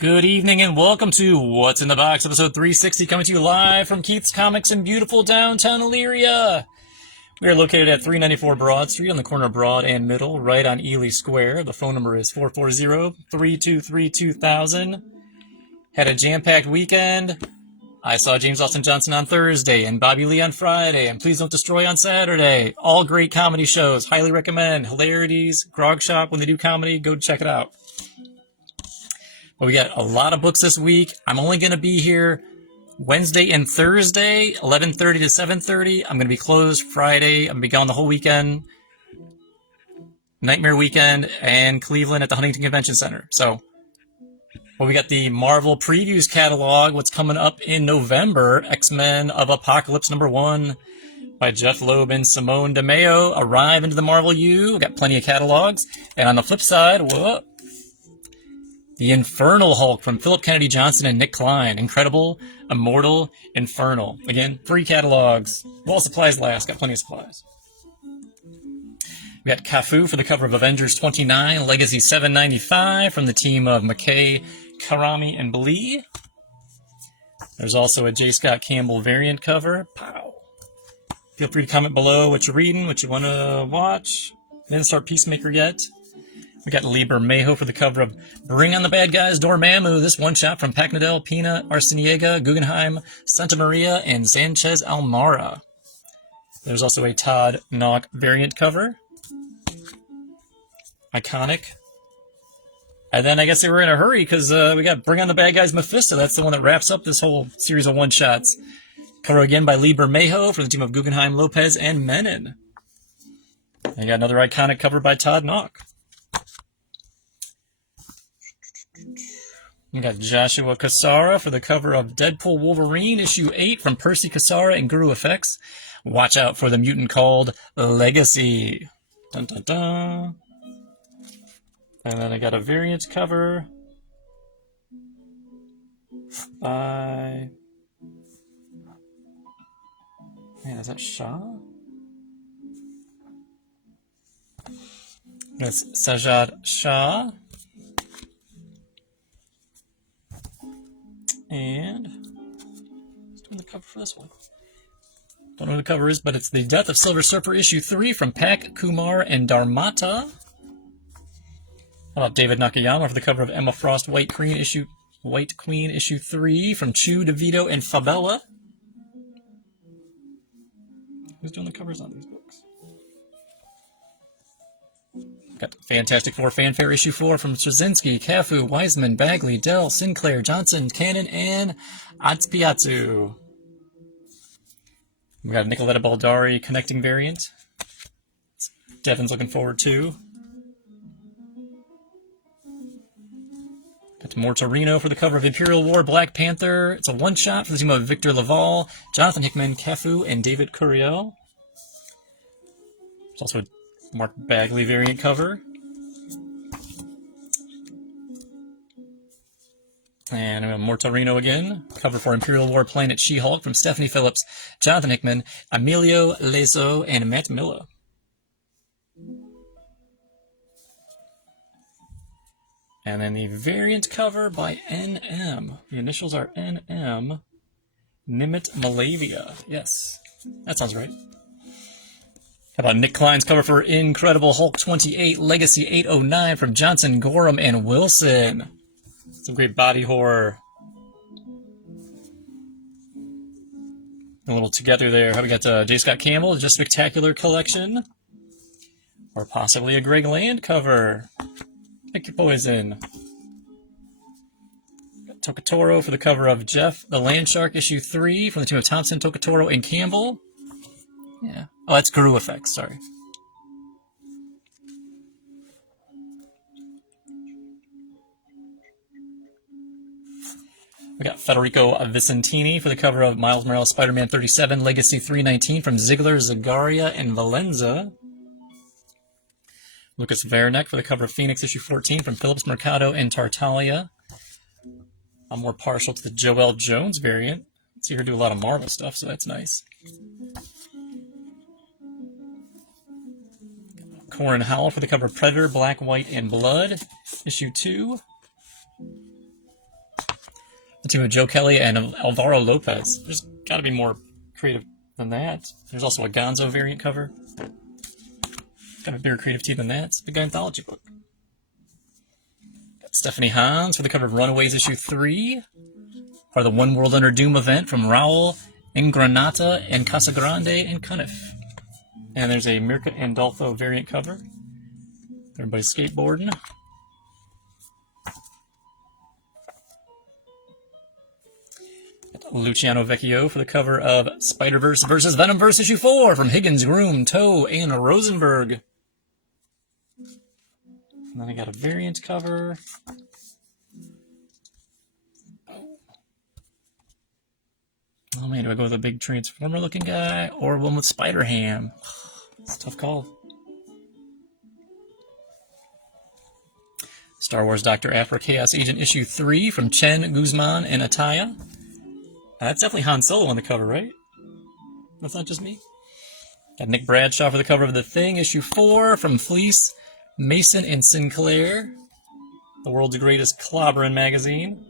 Good evening and welcome to What's in the Box, episode 360, coming to you live from Keith's Comics in beautiful downtown Elyria. We are located at 394 Broad Street on the corner of Broad and Middle, right on Ely Square. The phone number is 440-323-2000. Had a jam-packed weekend. I saw James Austin Johnson on Thursday and Bobby Lee on Friday and Please Don't Destroy on Saturday. All great comedy shows. Highly recommend. Hilarities, Grog Shop, when they do comedy, go check it out. Well, we got a lot of books this week. I'm only going to be here Wednesday and Thursday, 11:30 to 7:30. I'm going to be closed Friday. I'm going to be gone the whole weekend. Nightmare Weekend and Cleveland at the Huntington Convention Center. So, well, we got the Marvel Previews catalog. What's coming up in November? X-Men of Apocalypse #1 by Jeff Loeb and Simone DeMeo arrive into the Marvel U. We got plenty of catalogs. And on the flip side, whoa, the Infernal Hulk from Philip Kennedy Johnson and Nick Klein. Incredible, Immortal, Infernal. Again, free catalogs. While supplies last. Got plenty of supplies. We got Cafu for the cover of Avengers 29, Legacy 795 from the team of McKay, Karami, and Blee. There's also a J. Scott Campbell variant cover. Pow. Feel free to comment below what you're reading, what you want to watch. Didn't start Peacemaker yet. We got Lee Bermejo for the cover of Bring on the Bad Guys, Dormammu. This one-shot from Pac Nadell, Pina, Arciniega, Guggenheim, Santa Maria, and Sanchez Almara. There's also a Todd Nauck variant cover. Iconic. And then I guess they were in a hurry because we got Bring on the Bad Guys, Mephisto. That's the one that wraps up this whole series of one-shots. Cover again by Lee Bermejo for the team of Guggenheim, Lopez, and Menon. And got another iconic cover by Todd Nauck. We got Joshua Cassara for the cover of Deadpool Wolverine, issue 8 from Percy Cassara and Guru Effects. Watch out for the mutant called Legacy. Dun, dun, dun. And then I got a variant cover by... Man, is that Shah? That's Sajad Shah. And who's doing the cover for this one? Don't know who the cover is, but it's The Death of Silver Surfer, issue 3 from Pak Kumar and Dharmata. How about David Nakayama for the cover of Emma Frost White Queen, issue 3 from Chu DeVito and Fabella. Who's doing the covers on these books? Got Fantastic Four Fanfare issue 4 from Straczynski, Cafu, Wiseman, Bagley, Dell, Sinclair, Johnson, Cannon, and Atspiatu. We got Nicoletta Baldari connecting variant. Devin's looking forward to. Got Mortorino for the cover of Imperial War, Black Panther. It's a one-shot for the team of Victor Laval, Jonathan Hickman, Cafu, and David Curiel. There's also a Mark Bagley variant cover. And Mortorino again. Cover for Imperial War Planet She-Hulk from Stephanie Phillips, Jonathan Hickman, Emilio Lezo, and Matt Miller. And then the variant cover by NM. The initials are NM. Nimit Malavia. Yes, that sounds right. How about Nick Klein's cover for Incredible Hulk 28, Legacy 809 from Johnson, Gorham, and Wilson. Some great body horror. A little together there. How we got J. Scott Campbell, Just Spectacular collection. Or possibly a Greg Land cover. Pick your poison. Got Tokotoro for the cover of Jeff the Landshark, issue 3 from the team of Thompson, Tokotoro, and Campbell. Yeah. Oh, that's Guru Effects, sorry. We got Federico Vicentini for the cover of Miles Morales Spider-Man 37, Legacy 319 from Ziegler, Zagaria, and Valenza. Lucas Veranek for the cover of Phoenix, issue 14 from Phillips, Mercado, and Tartaglia. I'm more partial to the Joelle Jones variant. I see her do a lot of Marvel stuff, so that's nice. Corin Howell for the cover of Predator, Black, White, and Blood, issue 2. team of Joe Kelly and Alvaro Lopez. There's got to be more creative than that. There's also a Gonzo variant cover. Got a bigger creative team than that. It's a big anthology book. Got Stephanie Hans for the cover of Runaways issue 3. Part of the One World Under Doom event from Raul Ingranata and Casagrande and Cuniff. And there's a Mirka Andolfo variant cover. Everybody's skateboarding. Luciano Vecchio for the cover of Spider-Verse vs. Venomverse issue 4 from Higgins, Groom, Toe, and Rosenberg. And then I got a variant cover. Oh man, do I go with a big Transformer looking guy or one with Spider-Ham? It's a tough call. Star Wars Dr. Aphra Chaos Agent issue 3 from Chen, Guzman, and Ataya. That's definitely Han Solo on the cover, right? That's not just me. Got Nick Bradshaw for the cover of The Thing, issue 4 from Fleece, Mason, and Sinclair. The world's greatest clobbering magazine.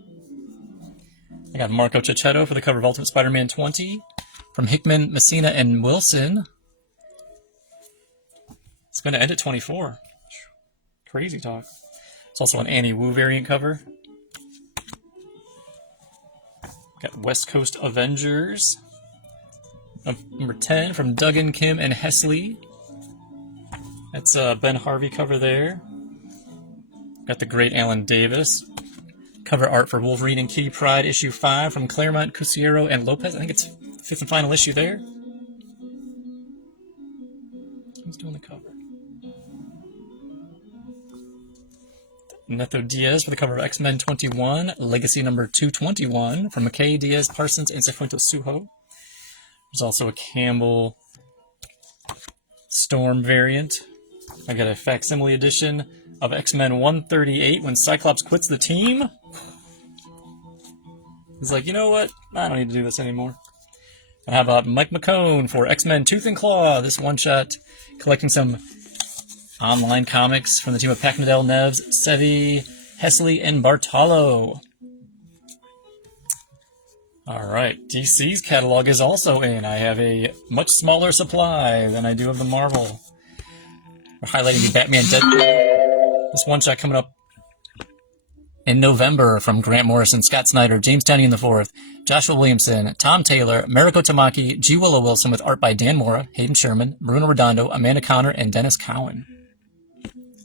I got Marco Cicchetto for the cover of Ultimate Spider-Man 20 from Hickman, Messina, and Wilson. It's going to end at 24. Crazy talk. It's also an Annie Wu variant cover. Got West Coast Avengers. Number 10 from Duggan, Kim, and Hesley. That's a Ben Harvey cover there. Got the great Alan Davis. Cover art for Wolverine and Kitty Pryde issue 5 from Claremont, Cusiero, and Lopez. I think it's fifth and final issue there. Who's doing the cover? Neto Diaz for the cover of X-Men 21, Legacy number 221 from McKay, Diaz, Parsons, and Cifuentes Sujo. There's also a Campbell Storm variant. I got a facsimile edition of X-Men 138 when Cyclops quits the team. He's like, you know what? I don't need to do this anymore. And how about Mike McCone for X-Men Tooth and Claw? This one-shot collecting some online comics from the team of Packnadel, Neves, Sevi, Hesley, and Bartolo. Alright, DC's catalog is also in. I have a much smaller supply than I do of the Marvel. We're highlighting the Batman Deadpool. This one-shot coming up in November from Grant Morrison, Scott Snyder, James Tynion IV, Joshua Williamson, Tom Taylor, Mariko Tamaki, G. Willow Wilson with art by Dan Mora, Hayden Sherman, Bruno Redondo, Amanda Connor, and Dennis Cowan.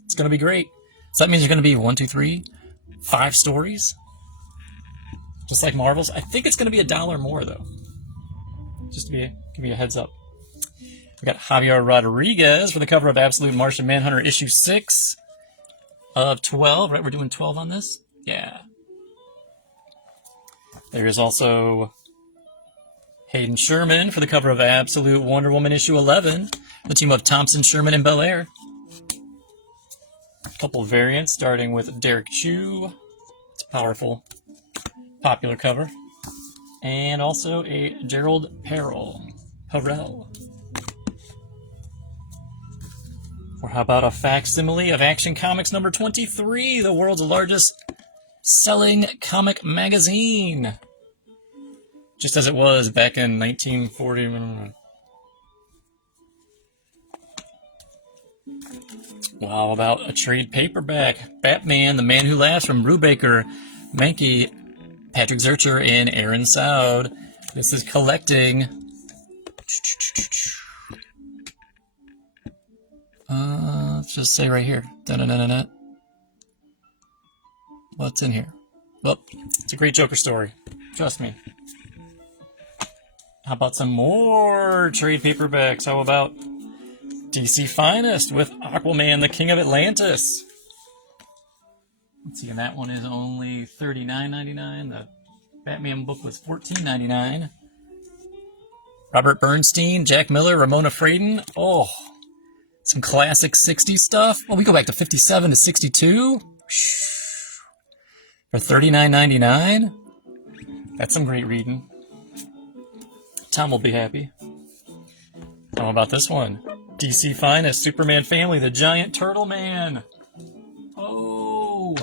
It's going to be great. So that means there's going to be 1, 2, 3, 5 stories. Just like Marvel's. I think it's going to be $1 more, though. Just to give you a heads up. We got Javier Rodriguez for the cover of Absolute Martian Manhunter issue 6 of 12. Right, we're doing 12 on this? Yeah. There is also Hayden Sherman for the cover of Absolute Wonder Woman issue 11. The team of Thompson, Sherman, and Belair. A couple of variants, starting with Derek Chu. It's a powerful, popular cover. And also a Gerald Perel. Or how about a facsimile of Action Comics number 23, the world's largest selling comic magazine. Just as it was back in 1940. Wow, about a trade paperback. Batman, The Man Who Laughs from Brubaker, Mankey, Patrick Zurcher, and Aaron Soud. This is collecting. Let's just say right here. Da-da-da-da-da. What's in here? Well, it's a great Joker story. Trust me. How about some more trade paperbacks? How about DC Finest with Aquaman, the King of Atlantis? Let's see, and that one is only $39.99. The Batman book was $14.99. Robert Bernstein, Jack Miller, Ramona Fradon. Oh, some classic 60s stuff. Oh, we go back to 57 to 62. For $39.99. That's some great reading. Tom will be happy. How about this one? DC Finest, Superman Family, The Giant Turtle Man. Oh!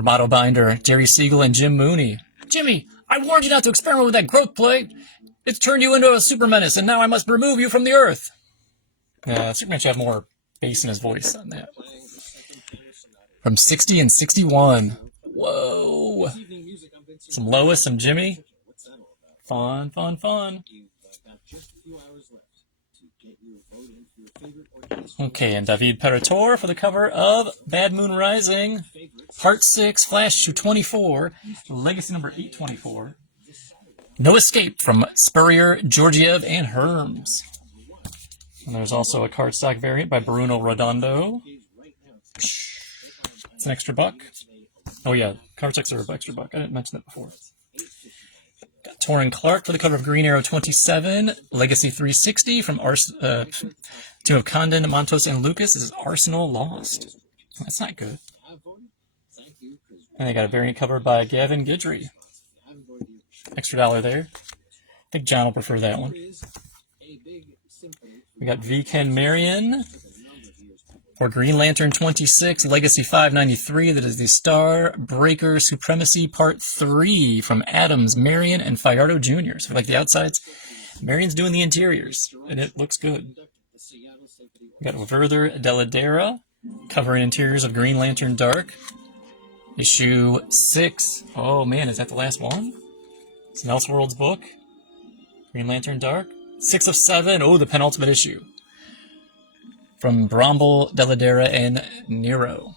Romano Binder, Jerry Siegel, and Jim Mooney. Jimmy, I warned you not to experiment with that growth plate. It's turned you into a super menace, and now I must remove you from the earth. Superman should have more bass in his voice on that. From 60 and 61. Whoa. Some Lois, some Jimmy. Fun, fun, fun. Okay, and David Peritor for the cover of Bad Moon Rising. Part 6, Flash issue 24, Legacy number 824. No Escape from Spurrier, Georgiev, and Herms. And there's also a cardstock variant by Bruno Redondo. It's an extra $1. Oh yeah, cardstocks are an extra $1. I didn't mention that before. Got Torrin Clark for the cover of Green Arrow 27, Legacy 360 from team of Condon, Montos, and Lucas. This is Arsenal Lost. That's not good. And they got a variant cover by Gavin Guidry. Extra $1 there. I think John will prefer that one. We got V. Ken Marion for Green Lantern 26, Legacy 593. That is the Star Breaker Supremacy Part 3 from Adams, Marion, and Fajardo Jr. So like the outsides, Marion's doing the interiors, and it looks good. We got Werther Deladera covering interiors of Green Lantern Dark. Issue 6. Oh man, is that the last one? It's an Elseworlds book. Green Lantern Dark. 6 of 7. Oh, the penultimate issue. From Bromble, Deladera, and Nero.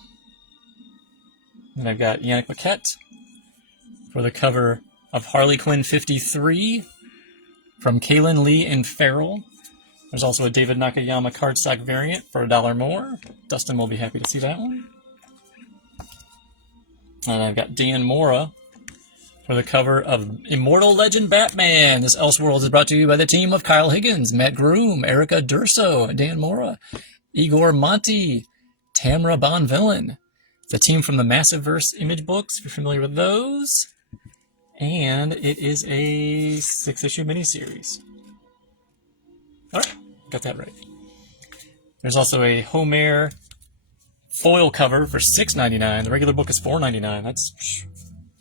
Then I've got Yannick Paquette for the cover of Harley Quinn 53 from Kalen Lee and Farrell. There's also a David Nakayama cardstock variant for $1 more. Dustin will be happy to see that one. And I've got Dan Mora for the cover of Immortal Legend Batman. This Elseworlds is brought to you by the team of Kyle Higgins, Matt Groom, Erica Durso, Dan Mora, Igor Monti, Tamra Bonvillain. It's a team from the Massiveverse image books, if you're familiar with those. And it is a 6-issue miniseries. All right, got that right. There's also a Homer foil cover for $6.99. The regular book is $4.99. That's...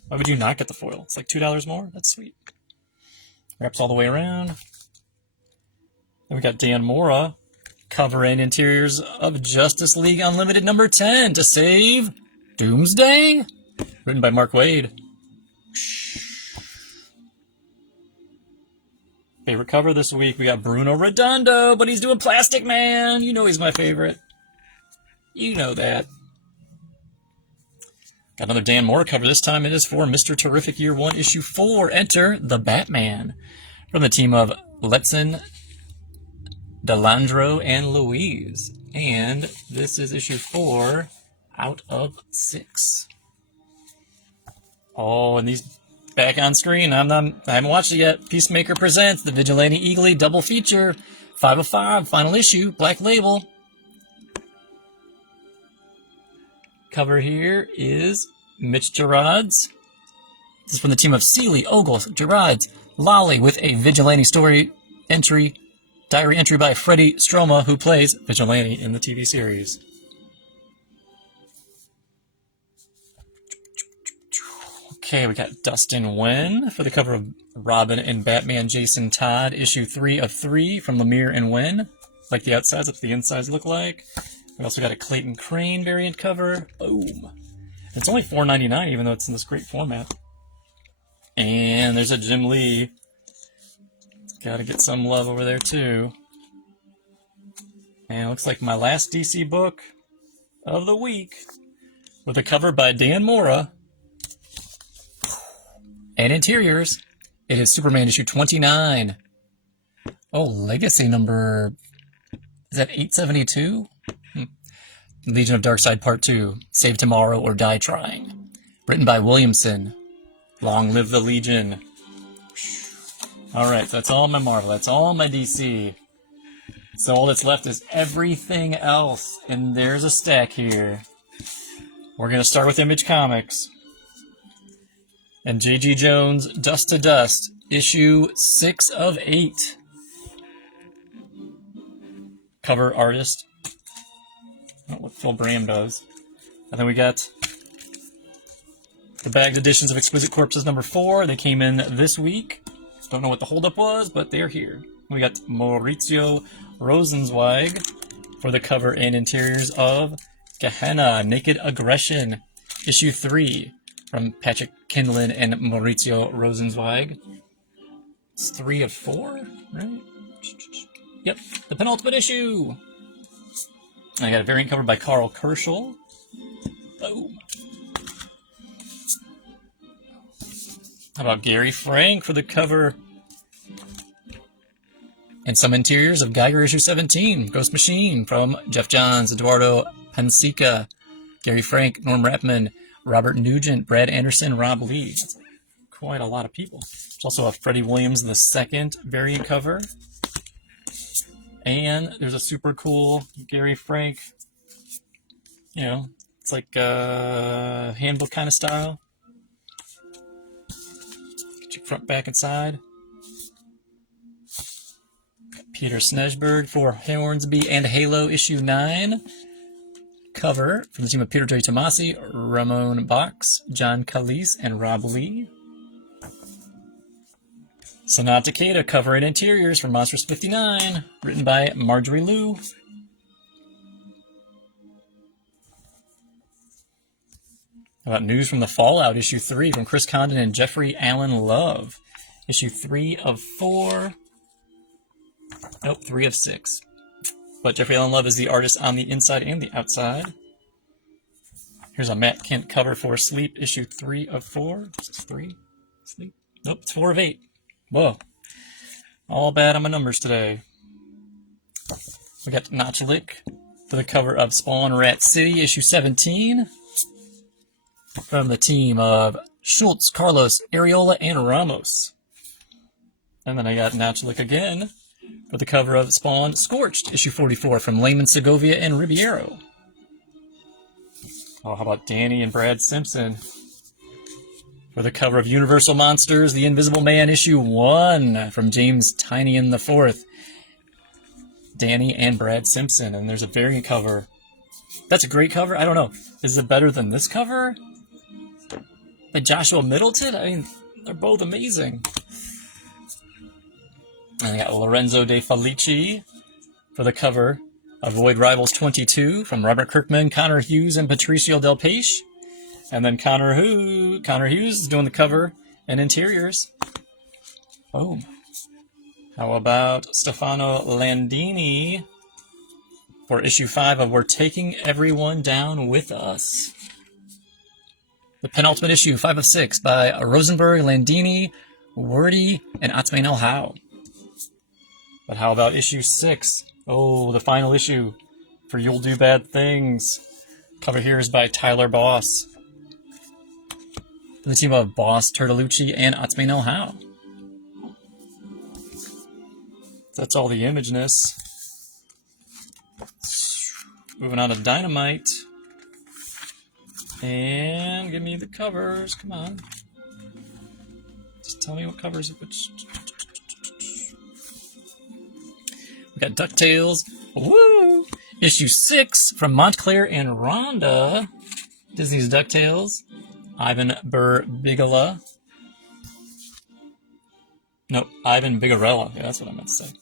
Why would you not get the foil? It's like $2 more. That's sweet. Wraps all the way around. Then we got Dan Mora covering interiors of Justice League Unlimited number 10 to save Doomsday. Written by Mark Waid. Favorite cover this week, we got Bruno Redondo, but he's doing Plastic Man. You know he's my favorite. You know that. Got another Dan Mora cover. This time it is for Mr. Terrific Year 1, Issue 4. Enter the Batman. From the team of Letson, Delandro, and Louise. And this is Issue 4 out of 6. Oh, and these back on screen. I haven't watched it yet. Peacemaker presents the Vigilante Eagly double feature. 5 of 5, final issue, Black Label. Cover here is Mitch Gerads. This is from the team of Seeley, Ogle, Gerads, Lolly, with a Vigilante story entry, diary entry by Freddie Stroma, who plays Vigilante in the TV series. Okay, we got Dustin Nguyen for the cover of Robin and Batman Jason Todd, issue 3 of 3 from Lemire and Nguyen. Like the outsides, that's what the insides look like. We also got a Clayton Crane variant cover. Boom. It's only $4.99, even though it's in this great format. And there's a Jim Lee. Gotta get some love over there, too. And it looks like my last DC book of the week, with a cover by Dan Mora. And interiors. It is Superman issue 29. Oh, Legacy number... Is that 872? Legion of Darkseid Part 2, Save Tomorrow or Die Trying. Written by Williamson. Long live the Legion. Alright, so that's all my Marvel. That's all my DC. So all that's left is everything else. And there's a stack here. We're going to start with Image Comics. And J.G. Jones, Dust to Dust, issue 6 of 8. Cover artist. Not what Phil Bram does. And then we got The bagged editions of Exquisite Corpses number 4. They came in this week. Don't know what the holdup was, but they're here. We got Maurizio Rosenzweig for the cover and interiors of Gehenna, Naked Aggression, issue 3 from Patrick Kindlon and Maurizio Rosenzweig. It's 3 of 4, right? Yep, the penultimate issue. I got a variant cover by Carl Kerschel. Boom. How about Gary Frank for the cover and some interiors of Geiger issue 17, Ghost Machine from Jeff Johns, Eduardo Pansica, Gary Frank, Norm Rapman, Robert Nugent, Brad Anderson, Rob Lee. That's quite a lot of people. There's also a Freddie Williams II variant cover. And there's a super cool Gary Frank, you know, it's like a handbook kind of style. Get your front, back, and side. Peter Snesberg for Hornsby and Halo issue 9. Cover from the team of Peter J. Tomasi, Ramon Box, John Calise, and Rob Lee. Sonata Takeda cover and interiors for Monsters 59, written by Marjorie Liu. How about news from the Fallout, issue 3 from Chris Condon and Jeffrey Allen Love. Issue 3 of 4. Nope, 3 of 6. But Jeffrey Allen Love is the artist on the inside and the outside. Here's a Matt Kent cover for Sleep, issue 3 of 4. Is this 3? Sleep? Nope, it's 4 of 8. Whoa. All bad on my numbers today. We got Notchlick for the cover of Spawn Rat City, issue 17. From the team of Schultz, Carlos, Areola, and Ramos. And then I got Notchlick again for the cover of Spawn Scorched, issue 44, from Lehman, Segovia, and Ribeiro. Oh, how about Danny and Brad Simpson for the cover of Universal Monsters, The Invisible Man, issue 1, from James Tynion IV. Danny and Brad Simpson, and there's a variant cover. That's a great cover. I don't know. Is it better than this cover? By Joshua Middleton? I mean, they're both amazing. And I got Lorenzo De Felici for the cover of Void Rivals 22 from Robert Kirkman, Connor Hughes, and Patricio Del Peixe. And then Connor Hughes is doing the cover and interiors. Boom. How about Stefano Landini for issue 5 of We're Taking Everyone Down With Us. The penultimate issue, 5 of 6, by Rosenberg, Landini, Wordy, and Atzmain El How. But how about issue 6? Oh, the final issue for You'll Do Bad Things. Cover here is by Tyler Boss. From the team of Boss, Turtolucci, and Atzmain El How. That's all the imageness. Moving on to Dynamite. And give me the covers. Come on. Just tell me what covers. Which... We got DuckTales. Woo! Issue 6 from Montclair and Rhonda. Disney's DuckTales. Ivan Bigelow. No, Ivan Bigarella. Yeah, that's what I meant to say.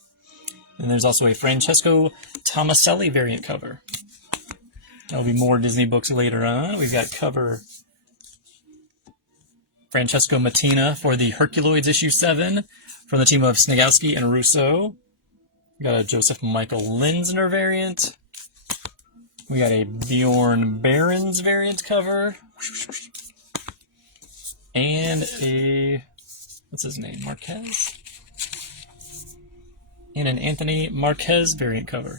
And there's also a Francesco Tomaselli variant cover. There'll be more Disney books later on. We've got cover Francesco Mattina for the Herculoids issue 7 from the team of Snegowski and Russo. We got a Joseph Michael Linsner variant. We got a Bjorn Barons variant cover. And a, what's his name, Marquez? And an Anthony Marquez variant cover.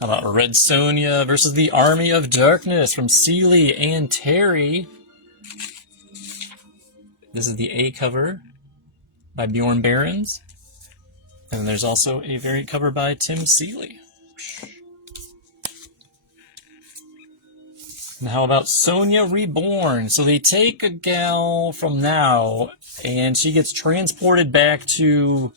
How about Red Sonja versus the Army of Darkness from Seeley and Terry. This is the A cover by Bjorn Barons. And then there's also a variant cover by Tim Seeley. And how about Sonja Reborn? So they take a gal from now, and she gets transported back to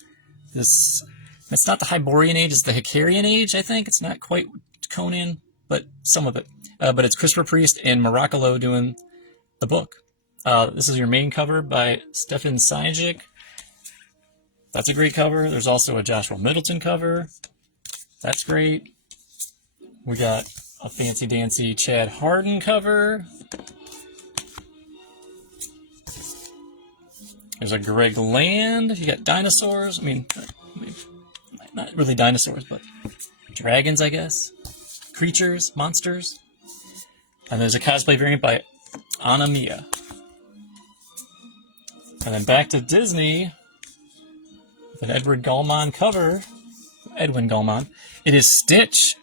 this... It's not the Hyborian Age, it's the Hicarian Age, I think. It's not quite Conan, but but some of it. But it's Christopher Priest and Morocco doing the book. This is your main cover by Stefan Sajic. That's a great cover. There's also a Joshua Middleton cover. That's great. We got a fancy dancy Chad Harden cover. There's a Greg Land. You got dinosaurs. I mean, not really dinosaurs, but dragons, I guess. Creatures, monsters. And there's a cosplay variant by Anna Mia. And then back to Disney with an Edward Gallman cover. Edwin Gallman. It is Stitch,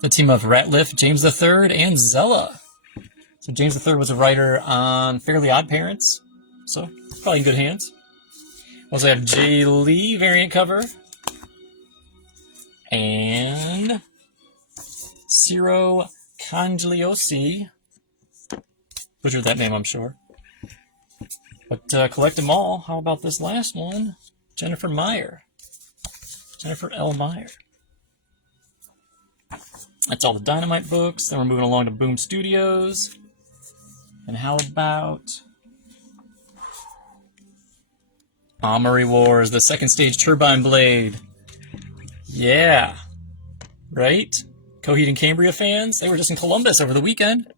the team of Ratliff, James III, and Zella. So James III was a writer on Fairly Odd Parents. So probably in good hands. We also have Jay Lee variant cover. And Ciro Congliosi. Butchered that name, I'm sure. But collect them all. How about this last one? Jennifer Meyer. Jennifer L. Meyer. That's all the Dynamite books. Then we're moving along to Boom Studios. And how about Armory Wars, the second stage Turbine Blade. Yeah. Right? Coheed and Cambria fans? They were just in Columbus over the weekend.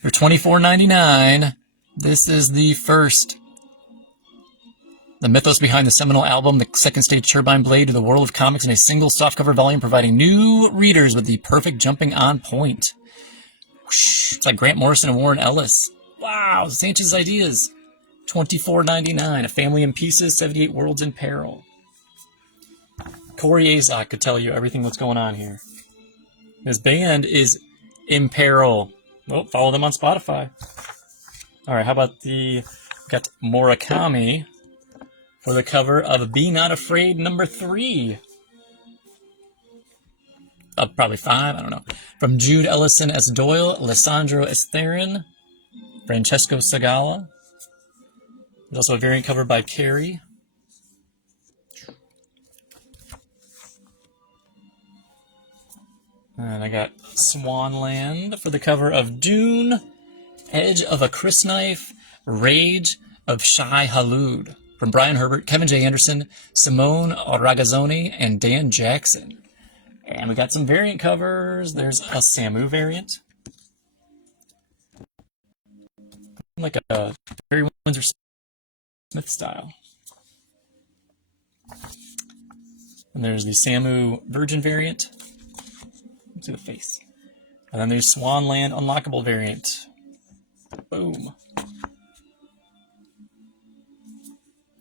For $24.99, this is the first. The mythos behind the seminal album, the second stage Turbine Blade, to the world of comics in a single softcover volume, providing new readers with the perfect jumping on point. Whoosh. It's like Grant Morrison and Warren Ellis. Wow, Sanchez ideas. $24.99. A Family in Pieces, 78 Worlds in Peril. Corey Azak could tell you everything that's going on here. His band is In Peril. Oh, follow them on Spotify. All right, how about got Murakami for the cover of Be Not Afraid #3. Probably 5, I don't know. From Jude Ellison S. Doyle, Alessandro Esterin, Francesco Segala. There's also a variant cover by Carey. And I got Swanland for the cover of Dune, Edge of a Crysknife, Rage of Shai Hulud. From Brian Herbert, Kevin J. Anderson, Simone Ragazzoni, and Dan Jackson. And we got some variant covers. There's a Samu variant. Like a Barry Windsor Smith style. And there's the Samu Virgin variant. Let's see the face. And then there's Swanland Unlockable variant. Boom.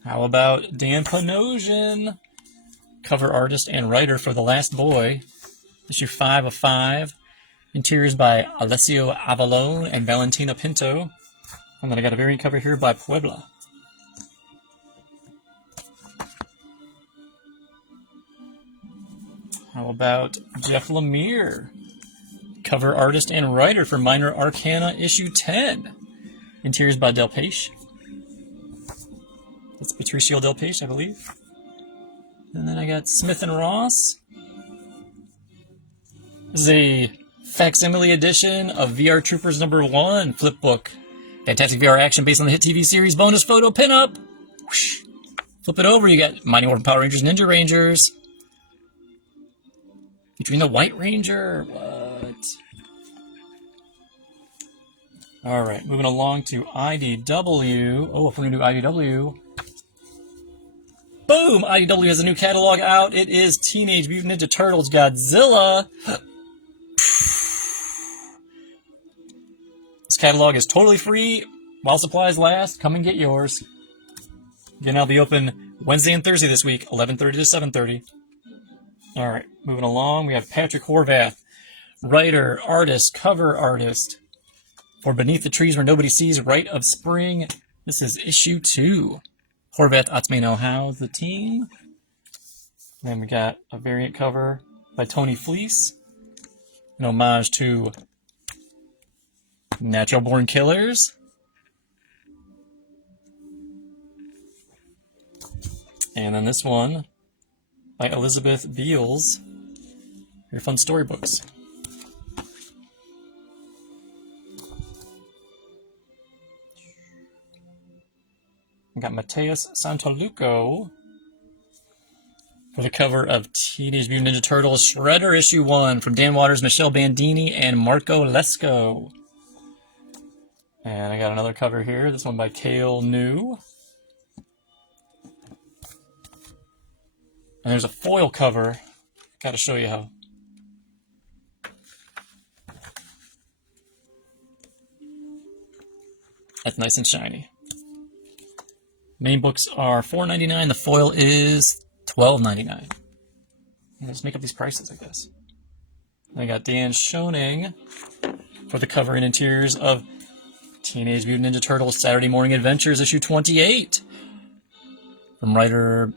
How about Dan Panosian, cover artist and writer for The Last Boy, issue 5 of 5. Interiors by Alessio Avallone and Valentina Pinto. And then I got a variant cover here by Puebla. How about Jeff Lemire, cover artist and writer for Minor Arcana issue 10. Interiors by Del Peixe. That's Patricio Del Peixe, I believe. And then I got Smith and Ross. This is a facsimile edition of VR Troopers #1 flipbook. Fantastic VR action based on the hit TV series. Bonus photo pinup. Whoosh. Flip it over, you got Mighty Morphin Power Rangers, Ninja Rangers. Featuring the White Ranger. What? Alright, moving along to IDW. Oh, if we're going to do IDW. Boom! IDW has a new catalog out. It is Teenage Mutant Ninja Turtles Godzilla. This catalog is totally free while supplies last. Come and get yours. Again, I'll be open Wednesday and Thursday this week, 11:30 to 7:30. All right, moving along. We have Patrick Horvath, writer, artist, cover artist for Beneath the Trees Where Nobody Sees, Rite of Spring. This is issue 2. Horvath, Atme No How, the team. Then we got a variant cover by Tony Fleece, an homage to Natural Born Killers. And then this one by Elizabeth Beals. Your fun storybooks. We got Mateus Santaluco for the cover of Teenage Mutant Ninja Turtles Shredder issue 1 from Dan Waters, Michelle Bandini, and Marco Lesko. And I got another cover here. This one by Kale New. And there's a foil cover. Got to show you how. That's nice and shiny. Main books are $4.99. The foil is $12.99. Let's make up these prices, I guess. I got Dan Schoening for the cover and interiors of Teenage Mutant Ninja Turtles Saturday Morning Adventures issue 28. From writer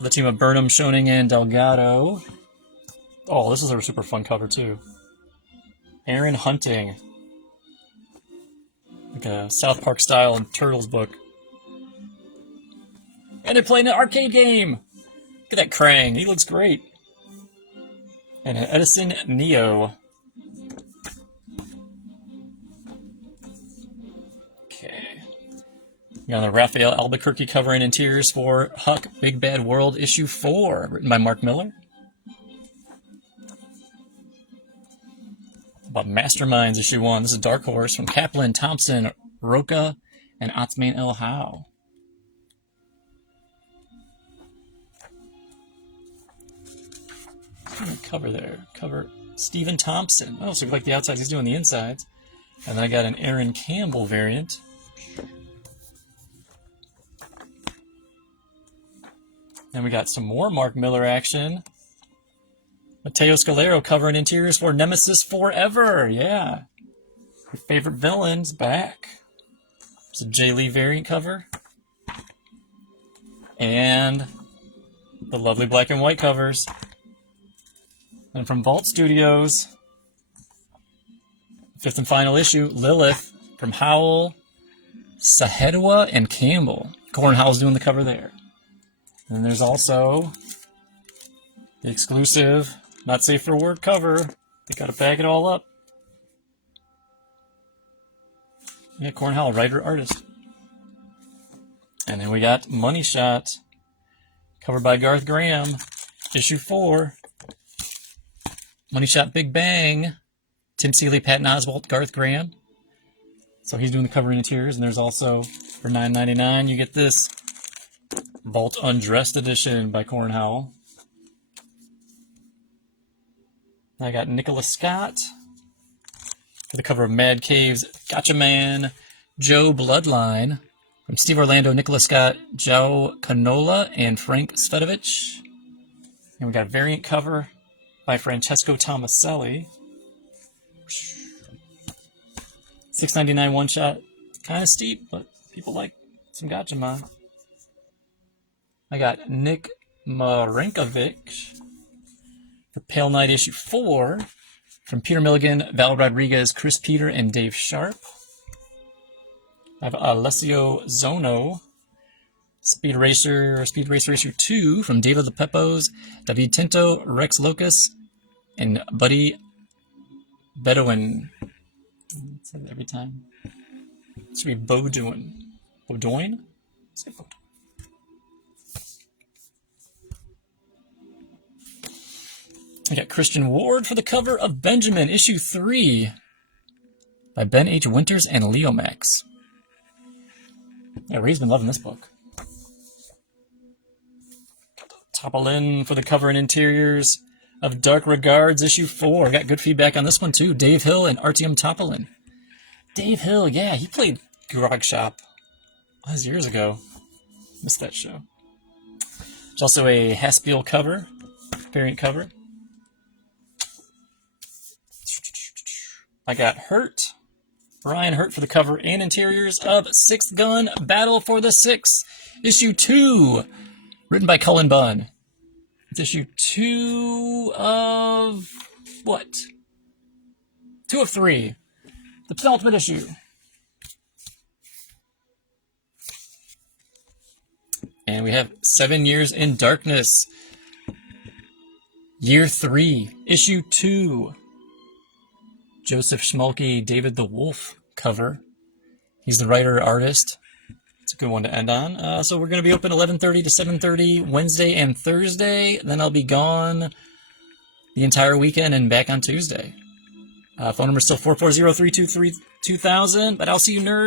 the team of Burnham, Schoening, and Delgado. Oh, this is a super fun cover, too. Aaron Hunting. Like a South Park style Turtles book. And they're playing an arcade game! Look at that Krang, he looks great. And an Edison Neo. Okay. We got the Raphael Albuquerque cover and interiors for Huck Big Bad World issue 4, written by Mark Miller. About Masterminds issue 1. This is Dark Horse from Kaplan, Thompson, Roca, and Otsman El Howe. Cover there. Cover Stephen Thompson. Oh, so like the outsides, he's doing the insides. And then I got an Aaron Campbell variant. Then we got some more Mark Miller action. Mateo Scalero covering interiors for Nemesis Forever. Yeah. Your favorite villain's back. It's a Jay Lee variant cover. And the lovely black and white covers. And from Vault Studios, fifth and final issue, Lilith from Howell, Sahedwa, and Campbell. Corin Howell's doing the cover there. And then there's also the exclusive, not safe for work cover. They got to bag it all up. Yeah, Corin Howell, writer, artist. And then we got Money Shot, covered by Garth Graham, issue 4. Money Shot Big Bang, Tim Seeley, Patton Oswalt, Garth Graham. So he's doing the cover and interiors. And there's also, for $9.99, you get this Vault Undressed edition by Corin Howell. I got Nicholas Scott for the cover of Mad Cave's Gotcha Man, Joe Bloodline, from Steve Orlando, Nicholas Scott, Joe Canola, and Frank Svetovich. And we got a variant cover by Francesco Tomaselli. $6.99 one shot. Kind of steep, but people like some Gotcha Man. I got Nick Marinkovic for Pale Knight issue 4 from Peter Milligan, Val Rodriguez, Chris Peter, and Dave Sharp. I have Alessio Zono, Speed Racer issue 2 from David LePepos, David Tinto, Rex Locus, and Buddy Bedouin. I say that every time. It should be Beaudoin. Beaudoin? Say Beaudoin. I got Christian Ward for the cover of Benjamin, issue 3 by Ben H. Winters and Leo Max. Yeah, Ray's been loving this book. Topolin for the cover and interiors of Dark Regards, issue 4. Got good feedback on this one, too. Dave Hill and Artyom Topolin. Dave Hill, yeah, he played Grog Shop. That was years ago. Missed that show. There's also a Haspiel cover, variant cover. I got Hurt, Brian Hurt for the cover and interiors of Sixth Gun Battle for the Six, issue 2, written by Cullen Bunn. It's issue 2 of what? 2 of 3. The penultimate issue. And we have 7 Years in Darkness, year 3, issue 2. Joseph Schmolke, David the Wolf cover. He's the writer-artist. It's a good one to end on. So we're going to be open 11:30 to 7:30 Wednesday and Thursday. Then I'll be gone the entire weekend and back on Tuesday. Phone number is still 440-323-2000, but I'll see you nerds